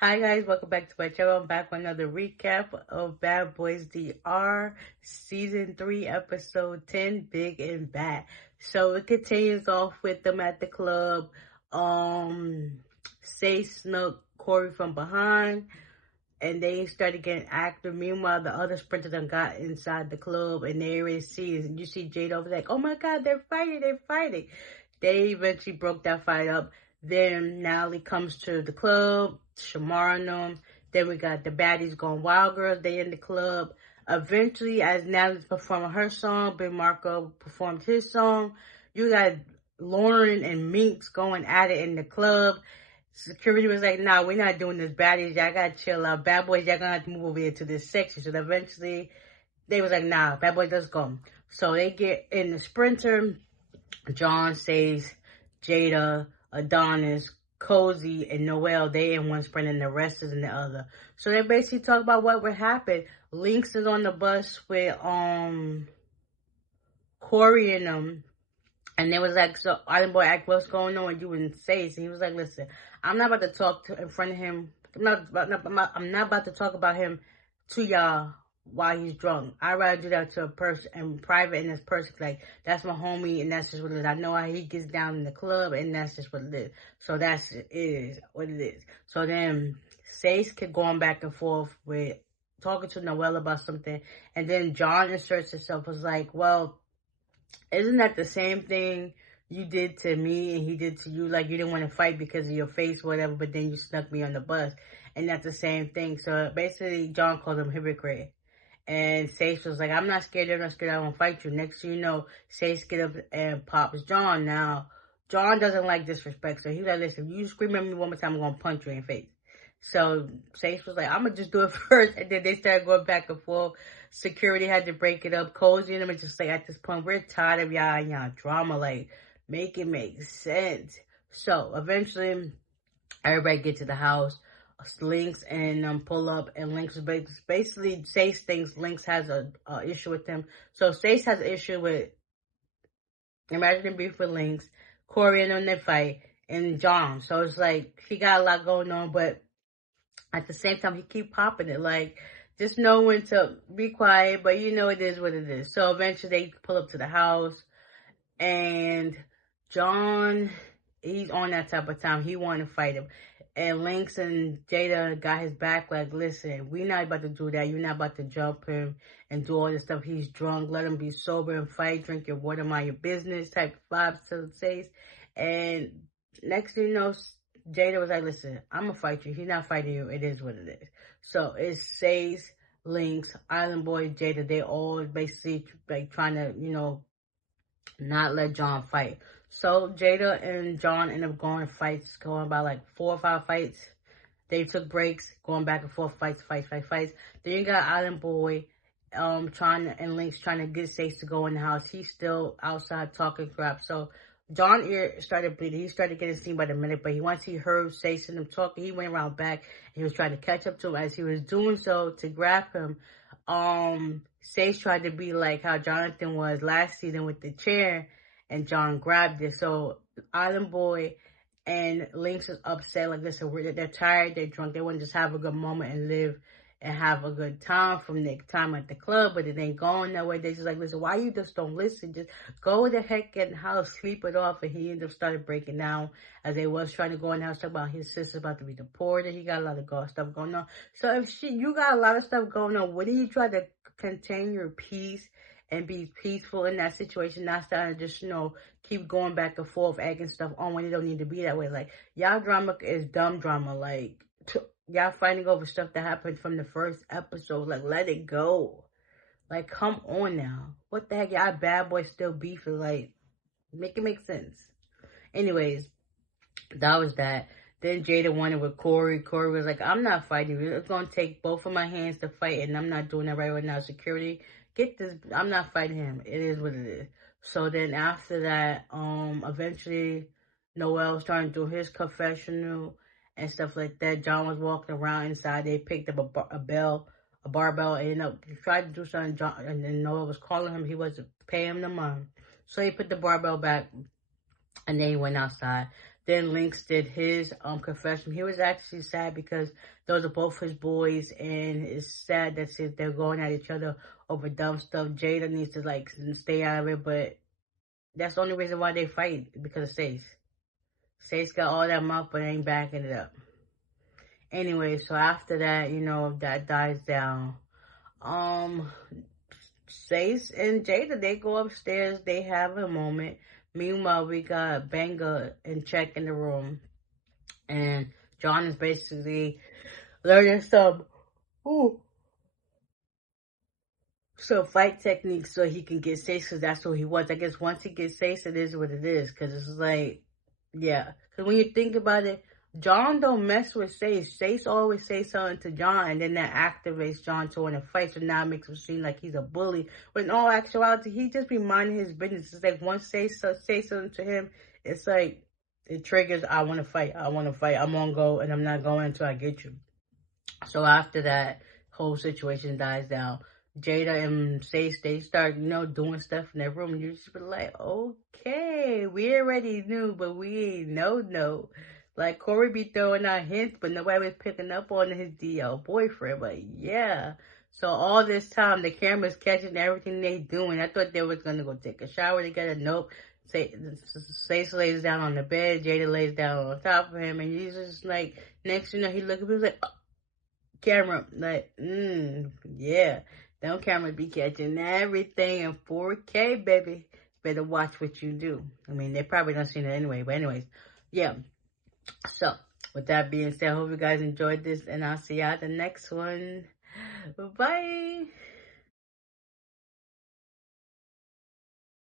Hi guys, welcome back to my channel. I'm back with another recap of Bad Boys DR Season 3, Episode 10, Big and Bad. So it continues off with them at the club. Say snuck Corey from behind and they started getting active. Meanwhile, the other sprinters done got inside the club and they already see it. And you see Jada over like, oh my God, they're fighting. They eventually broke that fight up. Then Natalie comes to the club, Shamara and them. Then we got the baddies going wild girls. They in the club. Eventually, as Natalie's performing her song, Big Marco performed his song. You got Lauren and Minx going at it in the club. Security was like, nah, we're not doing this. Baddies, y'all gotta chill out. Bad boys, y'all gonna have to move over here to this section. So eventually, they was like, nah, bad boys, let's go. So they get in the sprinter. John says, Jada, Adonis, Cozy, and Noel, they in one sprint and the rest is in the other. So they basically talk about what would happen. Lynx is on the bus with Corey and them. And they was like, so Island Boy asked, what's going on with you and Sace? And he was like, listen, I'm not about to talk in front of him. I'm not about to talk about him to y'all while he's drunk. I'd rather do that to a person in private, and this person, like, that's my homie, and that's just what it is. I know how he gets down in the club, and that's just what it is. So that's it is what it is. So then Sace kept going back and forth with talking to Noelle about something, and then John inserts himself, was like, well, isn't that the same thing you did to me and he did to you? Like, you didn't want to fight because of your face, whatever, but then you snuck me on the bus. And that's the same thing. So basically, John called him hypocrite. And Sage was like, I'm not scared. I'm not scared. I won't fight you. Next thing you know, Sage get up and pops John. Now, John doesn't like disrespect. So he's like, listen, you scream at me one more time, I'm going to punch you in the face. So Sage was like, I'm going to just do it first. And then they started going back and forth. Security had to break it up. Cozy and them was just like, at this point, we're tired of y'all and y'all drama. Like, make it make sense. So eventually, everybody get to the house. Lynx and pull up, and Lynx is basically Sace thinks Lynx has a issue with him. So Sace has an issue with imagining beef with Lynx, Corey and them they fight, and John. So it's like he got a lot going on, but at the same time he keep popping it. Like, just know when to be quiet, but you know it is what it is. So eventually they pull up to the house, and John, he's on that type of time. He wanted to fight him. And Lynx and Jada got his back, like, listen, we not about to do that. You're not about to jump him and do all this stuff. He's drunk. Let him be sober and fight. Drink your water, mind your business type vibes to the face. And next thing you know, Jada was like, listen, I'm going to fight you. He's not fighting you. It is what it is. So it says Lynx, Island Boy, Jada, they all basically like trying to, not let John fight. So Jada and John end up going fights, going about like 4 or 5 fights. They took breaks, going back and forth, fights. Then you got Island Boy, and Lynx trying to get Sace to go in the house. He's still outside talking crap. So John ear started bleeding. He started getting seen by the minute, but once he heard Sace and them talking, he went around back and he was trying to catch up to him. As he was doing so to grab him, Sage tried to be like how Jonathan was last season with the chair, and John grabbed it. So Island Boy and Lynx is upset. Like, listen, they're tired, they're drunk, they want to just have a good moment and live and have a good time from their time at the club, but it ain't going that way. They just like, listen, why you just don't listen? Just go the heck in the house, sleep it off. And he ended up started breaking down as they was trying to go in the house, talk about his sister about to be deported. He got a lot of stuff going on. So if you got a lot of stuff going on, what do you try to contain your peace and be peaceful in that situation, not starting to just, keep going back and forth, acting stuff on when it don't need to be that way. Like, y'all drama is dumb drama. Like, y'all fighting over stuff that happened from the first episode. Like, let it go. Like, come on now. What the heck? Y'all bad boys still beefing. Like, make it make sense. Anyways, that was that. Then Jada wanted with Corey. Corey was like, I'm not fighting you. It's going to take both of my hands to fight, and I'm not doing that right now. Security, get this. I'm not fighting him. It is what it is. So then after that, eventually Noel was trying to do his confessional and stuff like that. John was walking around inside. They picked up a barbell, and tried to do something. John, and then Noel was calling him. He wasn't paying him the money. So he put the barbell back, and then he went outside. Then Lynx did his confession. He was actually sad because those are both his boys, and it's sad that they're going at each other over dumb stuff. Jada needs to like stay out of it, but that's the only reason why they fight, because of Stace. Stace got all that mouth, but ain't backing it up. Anyway, so after that, that dies down. Stace and Jada, they go upstairs. They have a moment. Meanwhile, we got Banga and Check in the room. And John is basically learning some fight techniques so he can get Stace, because that's what he wants. I guess once he gets Stace, it is what it is. Because it's like, yeah. Because when you think about it, John don't mess with Stace. Stace always say something to John, and then that activates John to want to fight. So now it makes him seem like he's a bully. But in all actuality, he just be minding his business. It's like once Stace say something to him, it's like it triggers, I want to fight. I want to fight. I'm going to go, and I'm not going until I get you. So after that whole situation dies down, Jada and Stace, they start, doing stuff in their room. You just be like, okay, we already knew, but we ain't no. Like, Corey be throwing out hints, but nobody was picking up on his DL boyfriend. But yeah. So all this time, the camera's catching everything they doing. I thought they was going to go take a shower together. Nope. Stace lays down on the bed. Jada lays down on top of him. And he's just like, next he look at me, he's like, camera, like, yeah. Them cameras be catching everything in 4K, baby. Better watch what you do. I mean, they probably don't see it anyway. But anyways, yeah. So, with that being said, I hope you guys enjoyed this. And I'll see y'all at the next one. Bye.